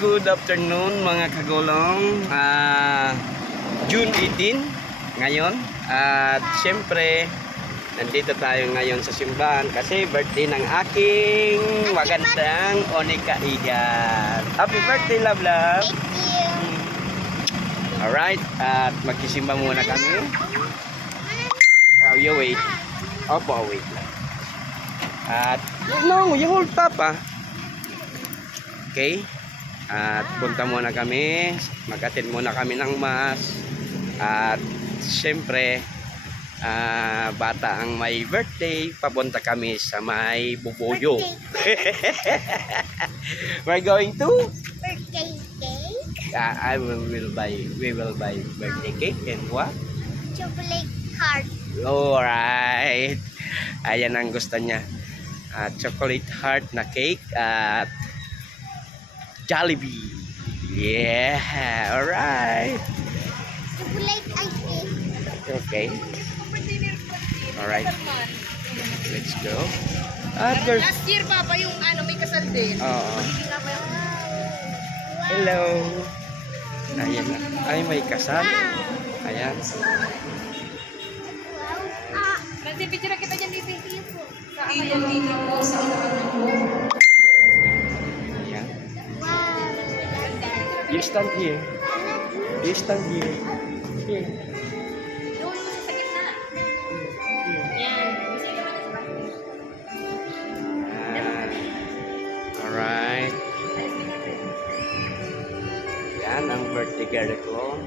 good afternoon mga kagulong. June 18 ngayon. At syempre, nandito tayo ngayon sa simbahan kasi birthday ng aking magandang Onika Igan. Happy birthday, love, love. Thank you. Alright, at magsisimba muna kami. You wait. Opo, wait lang. At, no, you hold papa. Okay. At punta muna kami. Mag-attend muna kami ng mass. At, syempre, bata ang may birthday. Papunta kami sa may buboyo. We're going to? Birthday cake. We will buy birthday cake and what? Chocolate heart. Alright. Ayan ang gusto niya. Chocolate heart na cake at Jollibee. Yeah. Alright. Chocolate ice cream. Okay. Alright. Let's go. At there's... Last year, Papa, yung may kasal din. Oo. Hello. Ayan na. Ay, may kasal. Ayan. Kasi picture kita dyan dito. Ayan. You stand here. You stand here. Here. Doon mo sa gitna. Yan. Alright. Yan ang birthday girl ko.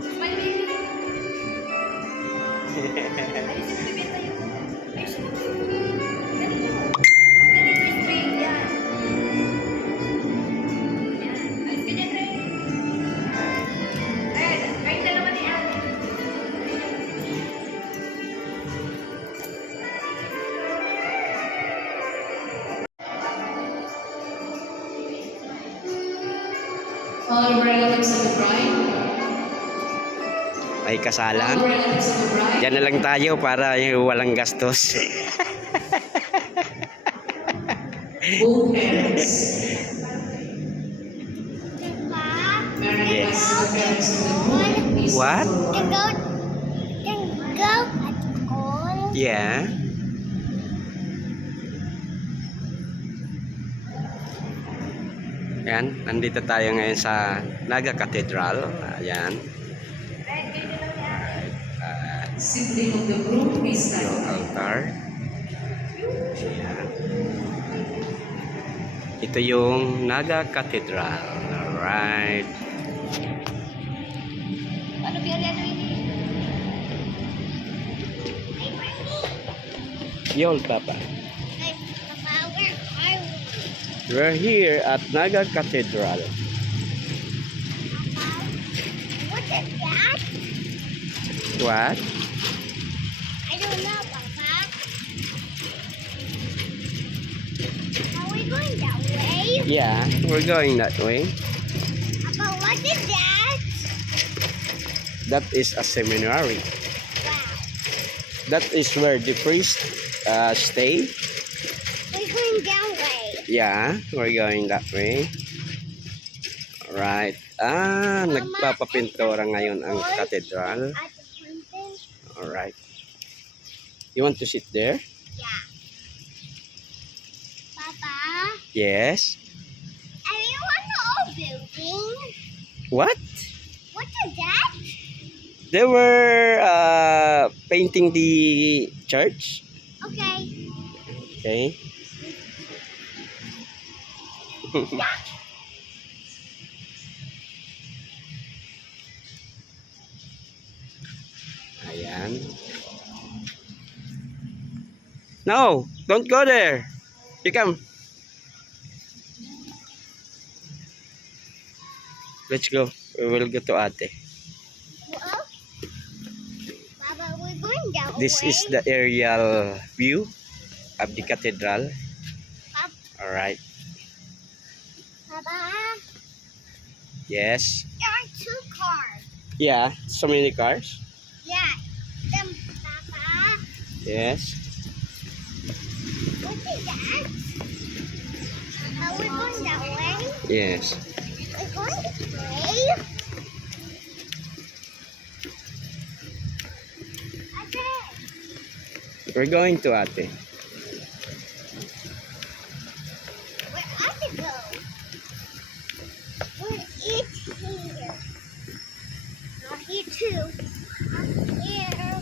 All the relatives of the bride. May kasalan. Diyan na lang tayo para walang gastos. Both parents. Yes. The parents of the groom. What? Can go at school. Yeah. Ayan, nandito tayo ngayon sa Naga Cathedral. Ayan. Sibling of the groom is Yung like altar. Ayan. Ito yung Naga Cathedral. Alright. Ano biyari ano ini? Yol, Papa. Ay, Papa, where are we? We're here at Naga Cathedral. Papa, what is that? What? I don't know, Papa. Are we going that way? Yeah, we're going that way. Papa, what is that? That is a seminary. Wow. That is where the priest stay. We're going that way. Yeah, we're going that way. Alright. Nagpapapintura ngayon ang cathedral. At the fountain? Alright. You want to sit there? Yeah. Papa, Yes. are you on the old building? What? What is that? They were painting the church. Okay. Okay. Ayan. No, don't go there. You come. Let's go. We will go to Ate. Well, Papa, we're going that This way. is the aerial view of the cathedral. All right. Papa, Yes. there are two cars. Yeah. So many cars. Yeah. Papa, Yes. what is that? Are we going that way? Yes. We're going to play? We're going to Ate. Where Ate go? We're each here. Not here too. Here.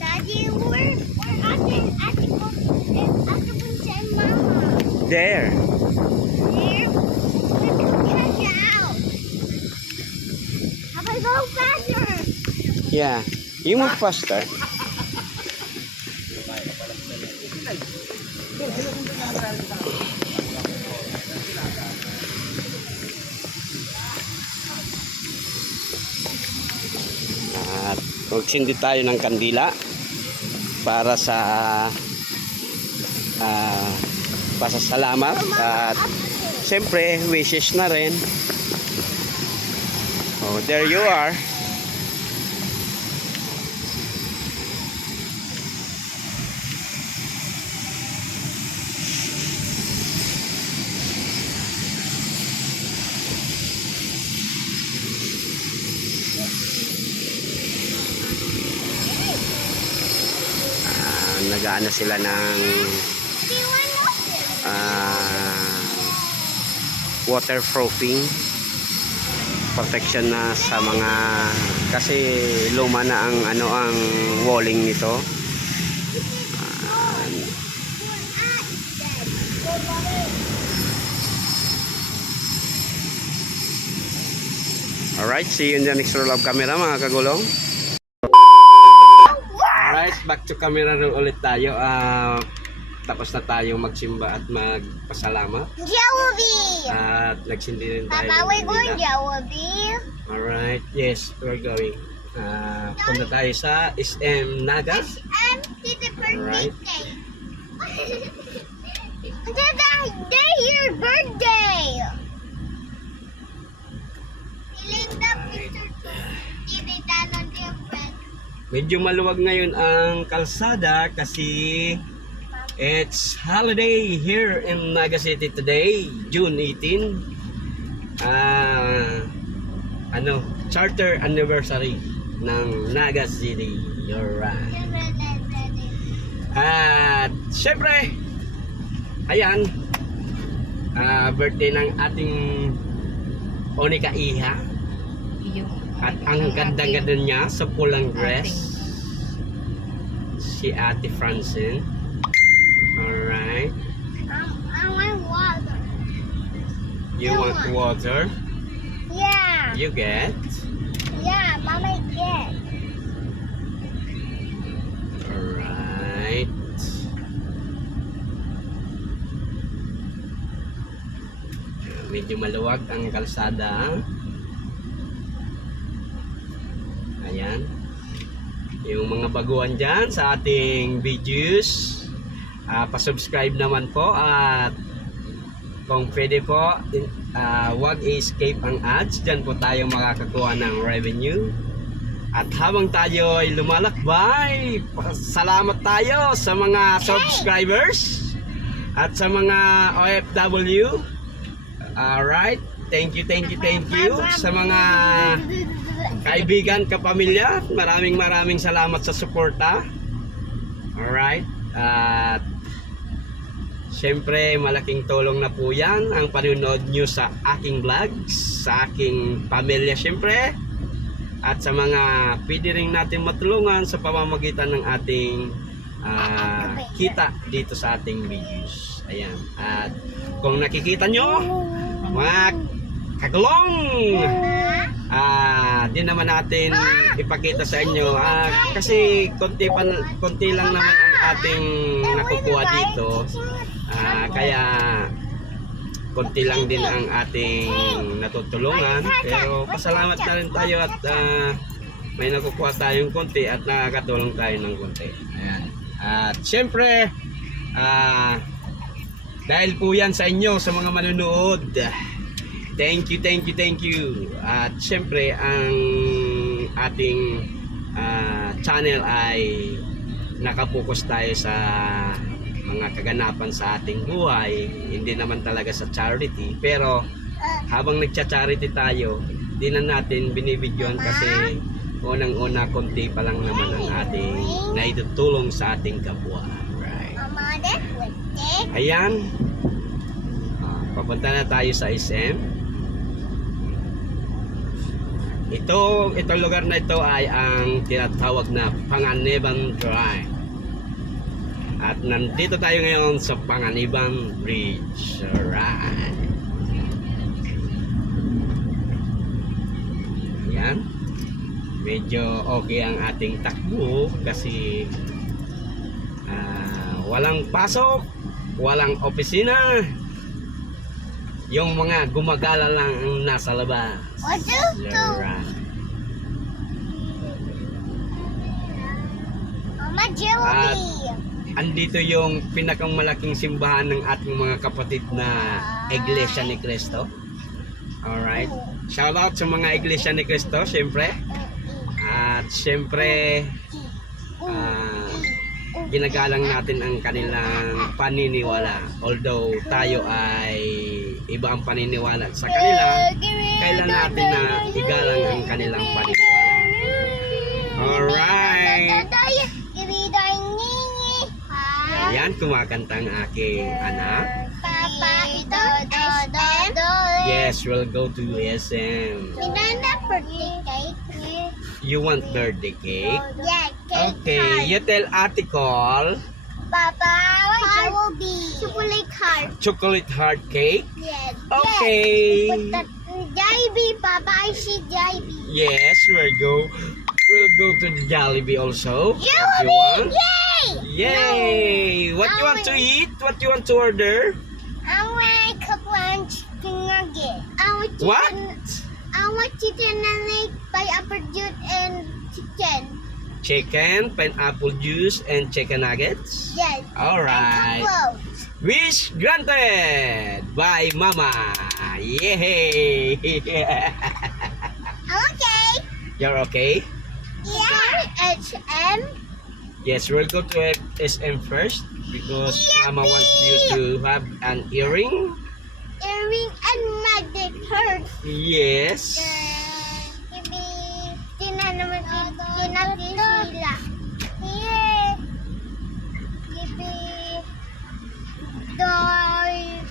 Daddy, where Ate go? And Ate Punta and Mama. There. There. Let's check out. How about I go faster? Yeah. You move faster. At magsindi tayo ng kandila para sa pasasalamat at siyempre wishes na rin. Oh, there you are. Nag-aano sila ng waterproofing protection na sa mga kasi luma na ang ang walling nito. Alright, see you in the next roll of camera mga kagulong. Alright, back to camera roll ulit tayo. Tapos na tayo magsimba at magpasalamat. Jollibee! At nagsindi rin tayo. Papa, we're going Jollibee. Alright, yes, we're going. Punta tayo sa SM Naga. It's a birthday Alright. cake. Day your birthday! Ilinda picture to TV on different. Medyo maluwag ngayon ang kalsada kasi it's holiday here in Naga City today, June 18. Charter anniversary ng Naga City. Alright. At syempre, ayan, birthday ng ating Onika Iha. At ang ganda-ganda niya sa pulang dress. Si Ate Francine. Alright. I want water. You want water? Yeah. You get? Yeah, Mama get. Alright. Medyo maluwag ang kalsada. Ayan. Yung mga baguhan dyan sa ating videos, pa-subscribe naman po at kung pwede po, wag i-escape ang ads. Dyan po tayo makakakuha ng revenue. At habang tayo ay lumalakbay, salamat tayo sa mga subscribers at sa mga OFW. Alright, thank you sa mga kaibigan, kapamilya. Maraming salamat sa suporta. Alright, at syempre malaking tulong na po yan ang panunood nyo sa aking vlogs, sa aking pamilya syempre, at sa mga pwede rin natin matulungan sa pamamagitan ng ating kita dito sa ating videos. Ayan, at kung nakikita nyo mga kagulong, di naman natin ipakita sa inyo kasi konti lang naman ang ating nakukuha dito, kaya konti lang din ang ating natutulungan, pero pasalamat na rin tayo at may nakukuha tayong konti at nakakatulong tayo ng konti. Ayan. At syempre dahil po yan sa inyo, sa mga manonood, thank you. At syempre ang ating channel ay nakapokus tayo sa mga kaganapan sa ating buhay, hindi naman talaga sa charity, pero habang nagcha-charity tayo, di na natin binibidyohan kasi unang-una konti pa lang naman ang ating naitutulong sa ating kapwa. Right. Mama, that's with it. Ayan. Papunta na tayo sa SM. Itong lugar na ito ay ang tinatawag na Panganiban Drive. At nandito tayo ngayon sa Panganiban Bridge. Alright. Ayan. Medyo okay ang ating takbo kasi walang pasok, walang opisina. Yung mga gumagala lang ang nasa labas. What do you do? Alright. Mama, Joey. Andito yung pinakamalaking simbahan ng ating mga kapatid na Iglesia ni Cristo. Alright. Shout out sa mga Iglesia ni Cristo, syempre. At syempre, ginagalang natin ang kanilang paniniwala. Although tayo ay iba ang paniniwala sa kanila, kailan natin na igalang ang kanilang paniniwala. Alright. Ayan, kumakanta ang aking anak. Papa, ito SM? Yes, we'll go to SM. Banana birthday cake. You want birthday cake? Yeah, cake. Okay, you tell Ate Col, Papa, what will be? Chocolate heart. chocolate heart cake. Yes. Okay. Put that Jollibee, Papa. I see Jollibee. Yes, we'll go to the Jollibee also. If you Jollibee! want. Yay! Yay! What you want to eat? What you want to order? I want a couple of chicken nugget. What? I want chicken nugget, pineapple juice, and chicken. Chicken, pineapple juice, and chicken nuggets. Yes. Alright. And couple. Wish granted by Mama. Yay! Okay. You're okay? Yeah. SM. Yes, we'll go to SM first because Mama wants you to have an earring. Earring and magnet hurt. Yes. Ibi, tinanaman sila. Yeah. Ibi, doy,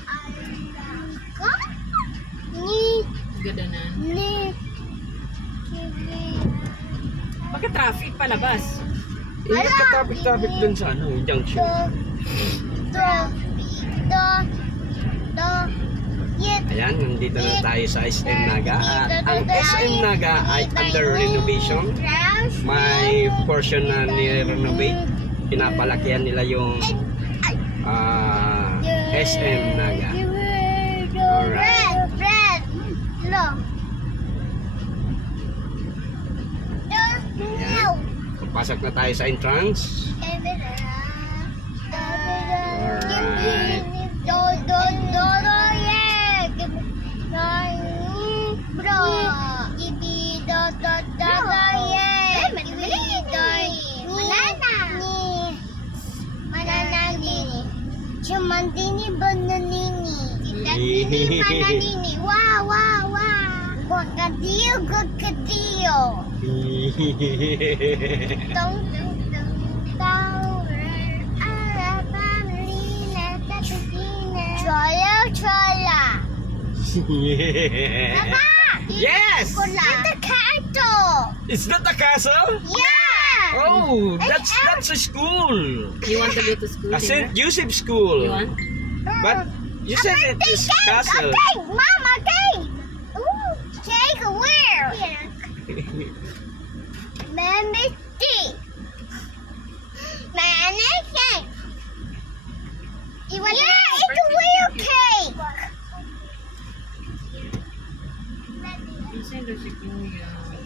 ko? Gadanan. Ni, ibi, Bakit traffic palabas? Nagka-topic dun sa junction. yet, Ayan, nandito na tayo sa SM Naga. At ang SM Naga ay under renovation. May portion na ni-renovate. Pinapalakihan nila yung SM Naga. Alright. Red, look. Ayan. Pasok na tayo sa entrance. Alright. Mandini bananini. Mananini. Wow, wow, wow. Guacadillo, guacadillo. Tong, tong, tong, tower. Ara, pamilina, taputina. Trolla, trolla. Papa! Yes! It's the castle. Is that a castle? Yeah! Oh, that's a school. You want to go to school? A St. Joseph School. You want? But you said it is castle. Okay, Mama, cake. Ooh, cake where? Mama, cake. Mama, cake. Yeah, it's a real cake.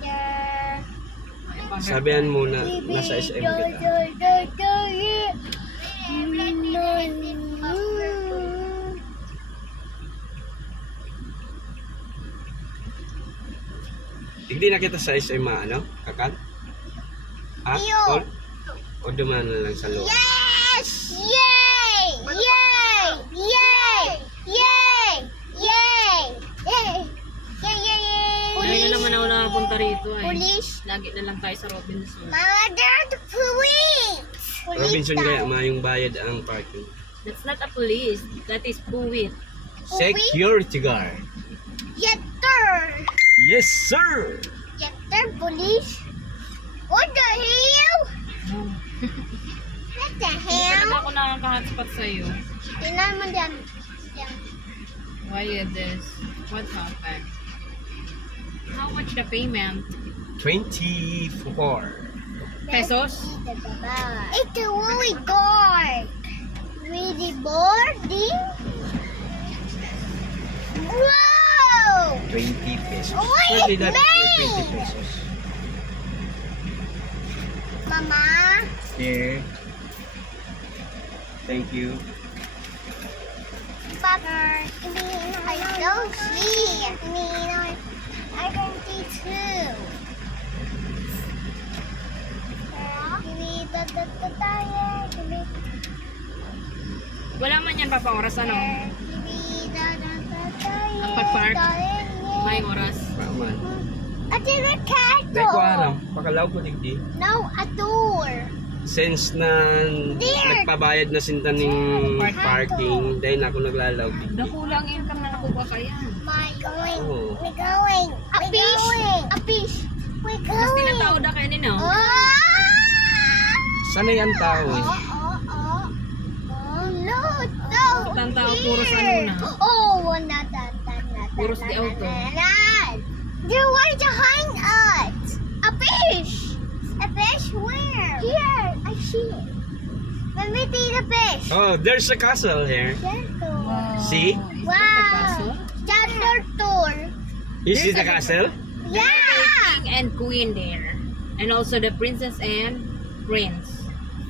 Yeah. Sabihan mo na nasa SM kita. Hindi na kita sa SM ano? Kakal? Ah? Iyo. O dumaan na lang sa loob? Yes! Yay! Yay! Yay! Yay! Yay! Yay! pumunta rito ay. Police. Lagi na lang tayo sa Robinson. Mama, there's the police. Robinson kaya mayong bayad ang parking. That's not a police. That is puwit. Security guard. Yetter. Yes, sir. Yetter, police. What the hell? What the Hindi hell? talaga ako nakaka-hotspot sa'yo. Tingnan mo dyan. Yan. Why is this? What happened? How much the payment? 24. Pesos? It's a really guard. Really boarding? Whoa! 20 pesos. Wait, Pwede dapat May! 20 pesos. Mama? Here. Thank you. Papa, I don't see. I can see two. Wala man yan papaoras ano? Ang pag-park? May oras. Paman. At the Dahil ko alam, castle. pakalaw ko digdi. No, a door. Since na nagpabayad na sinta ng parking, dahil na ako naglalaw digdi. Nakulang income na nakuha kaya. My going. Oo. We're going. A fish. A fish. We're Tapos going. tinatawad na kayo nino. Oh! Sanay ang tao eh. Oh, no, no. Ang tao puro sa ano na. Oh, not that. Puros di auto. There was behind us. A fish. A fish where? Here. I see it. Let me see the fish. Oh, there's a castle here. See? Is that the Wow. castle? That's the door. You see the castle? Yeah. King and queen there. And also the princess and prince.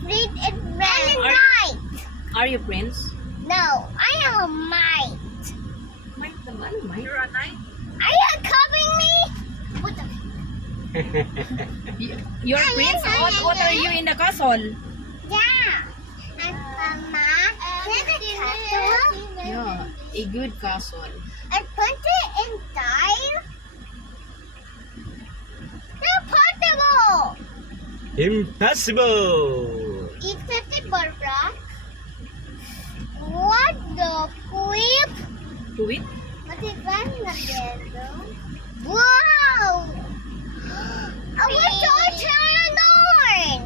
Read it red. And Are- white. Are you prince? No, I am a mite. Mike naman, Mike. You're a knight? Are you copying me? What the? You're a prince? What are you in the castle? Yeah. And Mama, there's a castle. Yeah, a good castle. I put it inside. They're portable. Impossible! It's a Barbara. What the flip? Puwit? What is that again, though? Wow! I want to turn on!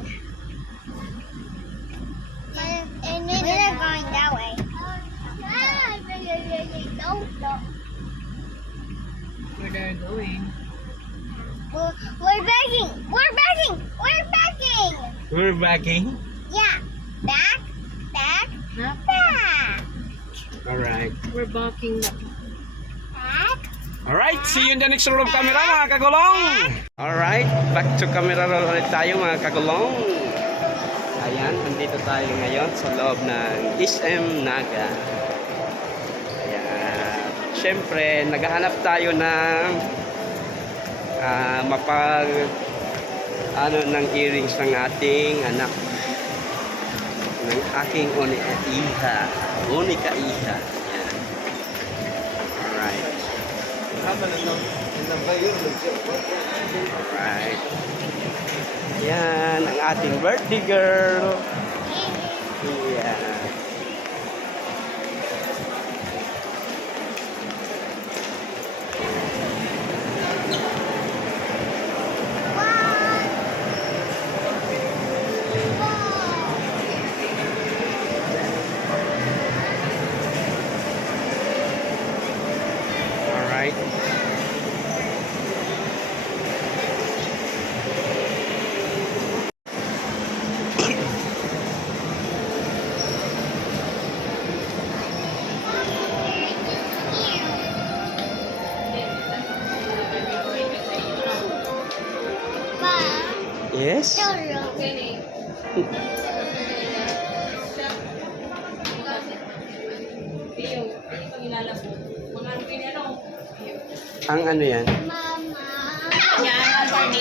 And then we're going that way. Where they're going? We're backing! We're backing! We're backing! We're backing. Yeah. Back, back, Huh? back. Alright. We're backing up. Back. Alright, see you in the next roll of camera mga kagulong! Alright, back to camera roll ulit tayo mga kagulong. Ayan, nandito tayo ngayon sa loob ng SM Naga. Ayan, syempre naghahanap tayo ng ng earrings ng ating anak. Ng aking iha. Unika iha. Ayan. Alright. Alright. Yan, ang ating birthday girl. Yeah. Alright. Yes? Ang ano yan? Mama. Yan, ang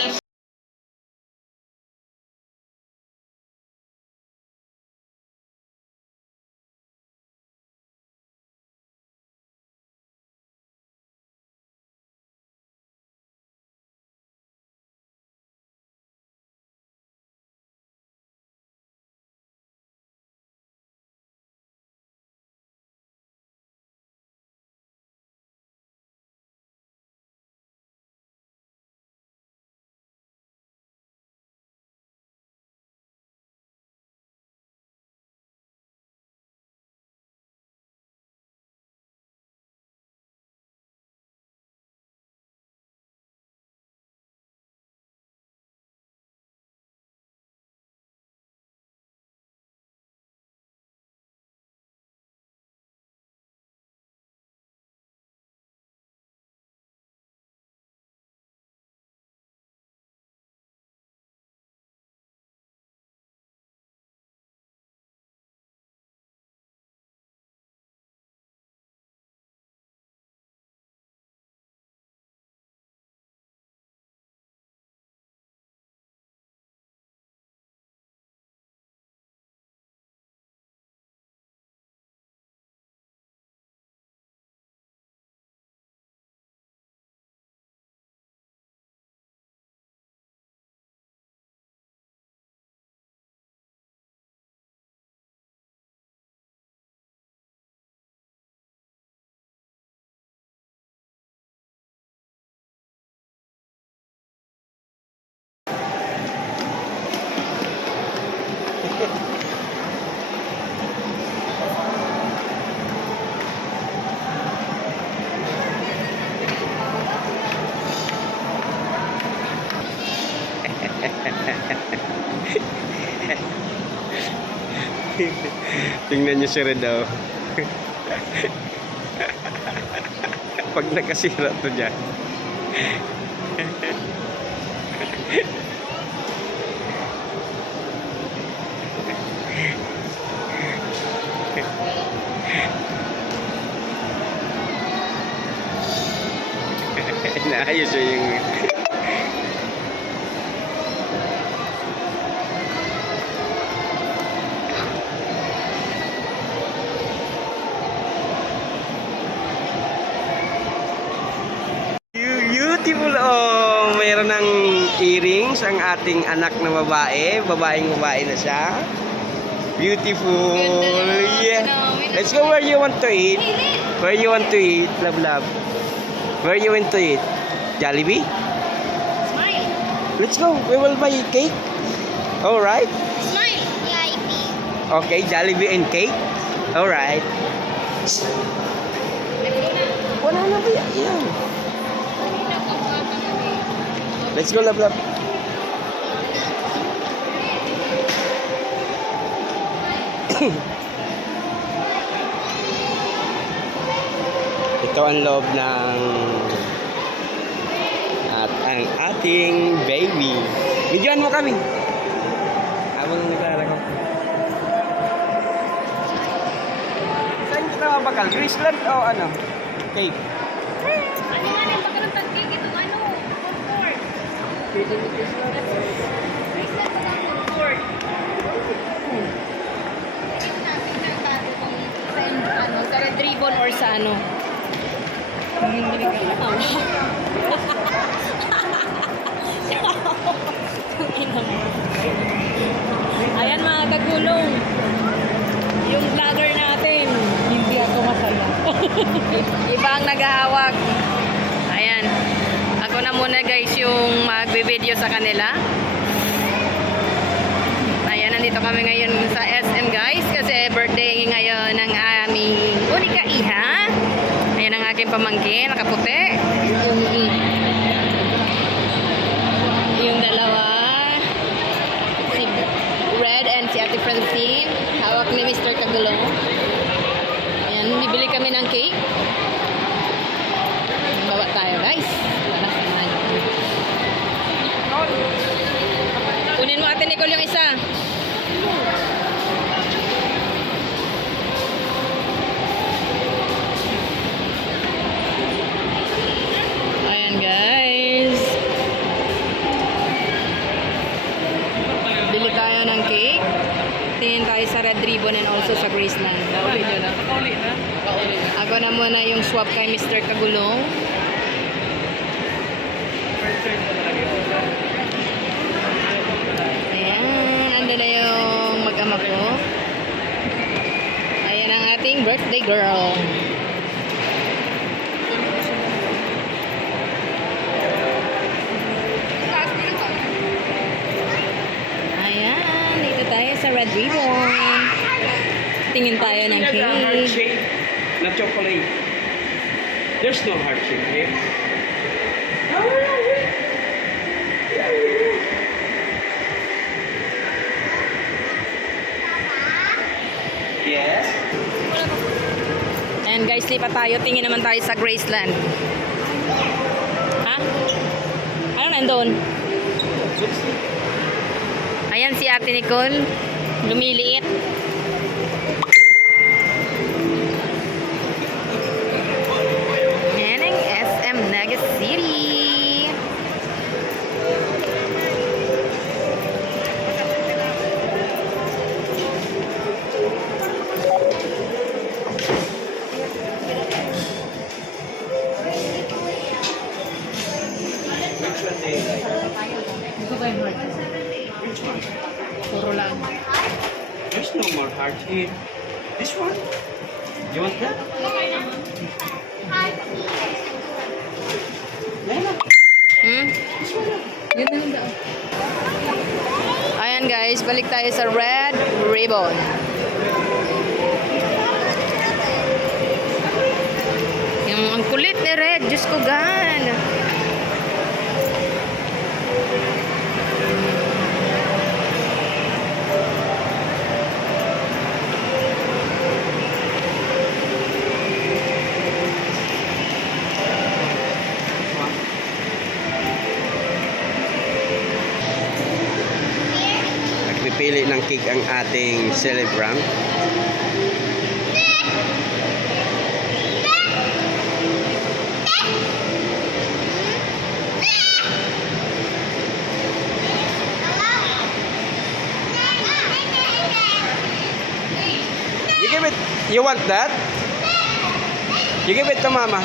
Tingnan niyo si Red daw. Pag nakasira to dyan. Naayos siya yung... Beautiful, oh! Mayroon ng earrings ang ating anak na babae. Babaeng-babae na siya. Beautiful. Yeah. Let's go where you want to eat. Where you want to eat, love, love. Where you want to eat? Jollibee? Smile. Let's go. We will buy cake. All right. Smile. VIP. Okay, Jollibee and cake. All right. Wala na ba yan? Yan. Let's go, love, love. Ito ang loob ng at ang ating baby. Videoan mo kami. Habang naglalaro. Saan kita mabakal? Graceland o ano? Cake. Ano nga nang pagkaroon ng cake? Ito ano? Comfort. Pwede ni Graceland. Bracelet sa comfort. Tingnan natin na tayo kung sa red ribbon or sa ano. Hindi ka Ayan mga kagulong. Yung vlogger natin, hindi ako masaya. Iba ang naghahawak. Ayan. Ako na muna guys yung magbe-video sa kanila. Ayan, nandito kami ngayon sa SM guys kasi birthday ngayon ng aming unika iha. Ayan ang aking pamangkin, nakaputi. Yung dalawa, si Red and si Ate Francine, hawak ni Mr. Kagulong. Ayan, bibili kami ng cake. Bawa tayo guys. Wala sa naman. Kunin mo Ate Nicole yung isa. Ayan guys. Bili tayo ng cake. Tingin tayo sa Red Ribbon and also sa Graceland. Ako na muna yung swap kay Mr. Kagulong. Ayan, ando na yung mag-ama ko. Ayan ang ating birthday girl. Ayan, dito tayo sa Red Ribbon. Tingin tayo ng Heart cake. shape na chocolate. There's no heart shape here. Yes. Ayan guys, lipat tayo. Tingin naman tayo sa Graceland. Ha? Ano nandun? Ayan si Ate Nicole. Lumiliit. Ayan ang SM Naga City. Which one do you like? Ito ba yung heart? Which one? Puro lang. There's no more heart here. This one? You want that? Layla. Yun na lang daw. Ayan guys, balik tayo sa Red Ribbon. Yung ang kulit ni Red, Diyos ko gan. ating celebrant. You give it, you want that? You give it to mama.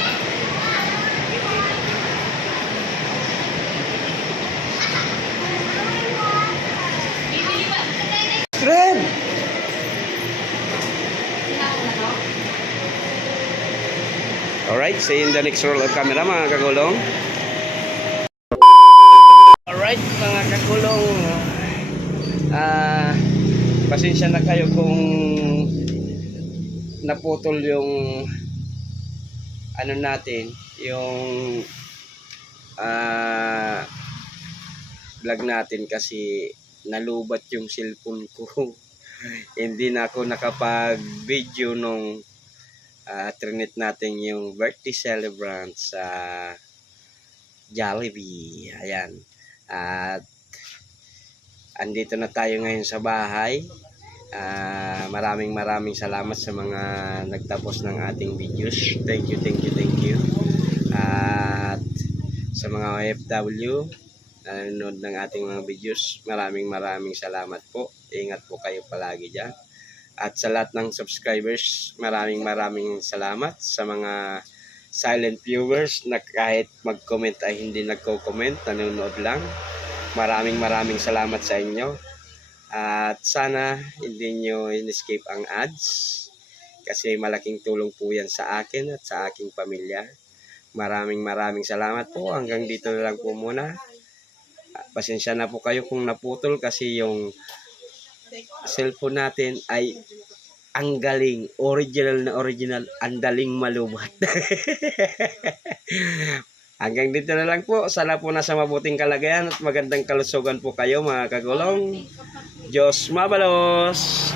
Red! Alright, see you in the next roll of camera mga kagulong. Alright mga kagulong. Pasensya na kayo kung naputol yung ano natin, yung vlog natin kasi nalubat yung cellphone ko. Hindi na ako nakapag-video nung trinet natin yung birthday celebrant sa Jollibee. Ayan. At andito na tayo ngayon sa bahay. Maraming salamat sa mga nagtapos ng ating videos. Thank you. At sa mga OFW na nanonood ng ating mga videos, maraming salamat po. Ingat po kayo palagi dyan. At sa lahat ng subscribers, maraming salamat. Sa mga silent viewers na kahit mag-comment ay hindi nagko-comment, nanonood lang. Maraming salamat sa inyo. At sana hindi nyo in-escape ang ads kasi malaking tulong po yan sa akin at sa aking pamilya. Maraming salamat po. Hanggang dito na lang po muna. Pasensya na po kayo kung naputol kasi yung cellphone natin ay ang galing, original, ang daling malubat. Hanggang dito na lang po. Sana po nasa mabuting kalagayan at magandang kalusugan po kayo mga kagulong. Diyos mabalos!